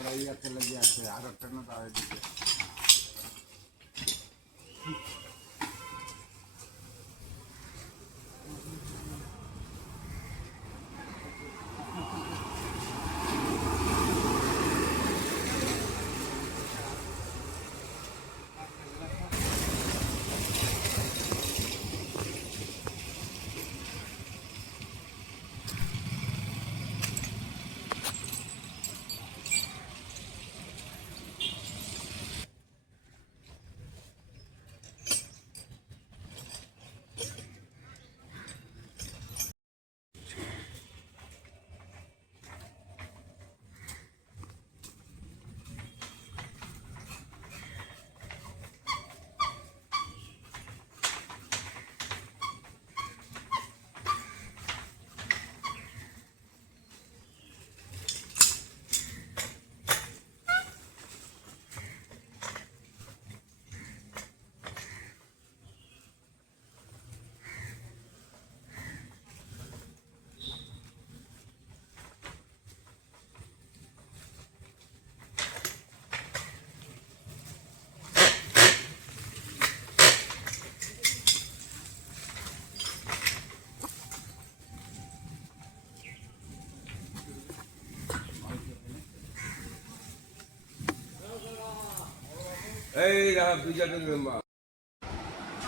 পরে ইয়াতে লেগে আছে আর একটা না তার দিকে এই দাদা পূজা করবে মা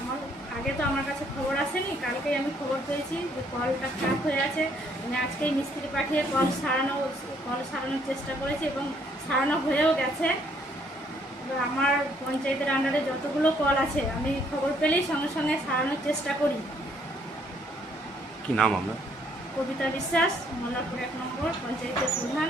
আমার আগে তো আমার কাছে খবর আসেনি কালকেই আমি খবর পেয়েছি যে কলটা খারাপ হয়ে আছে। আমি আজকেই মিস্ত্রি পাঠিয়ে কল সারানো কল সারানোর চেষ্টা করেছি এবং সারানো হয়েও গেছে। এবার আমার পঞ্চায়েতের আন্ডারে যতগুলো কল আছে আমি খবর পেলেই সঙ্গে সঙ্গে সারানোর চেষ্টা করি। কি নাম আপনার? কবিতা বিশ্বাস মোল্লারপুর এক নম্বর পঞ্চায়েতের প্রধান।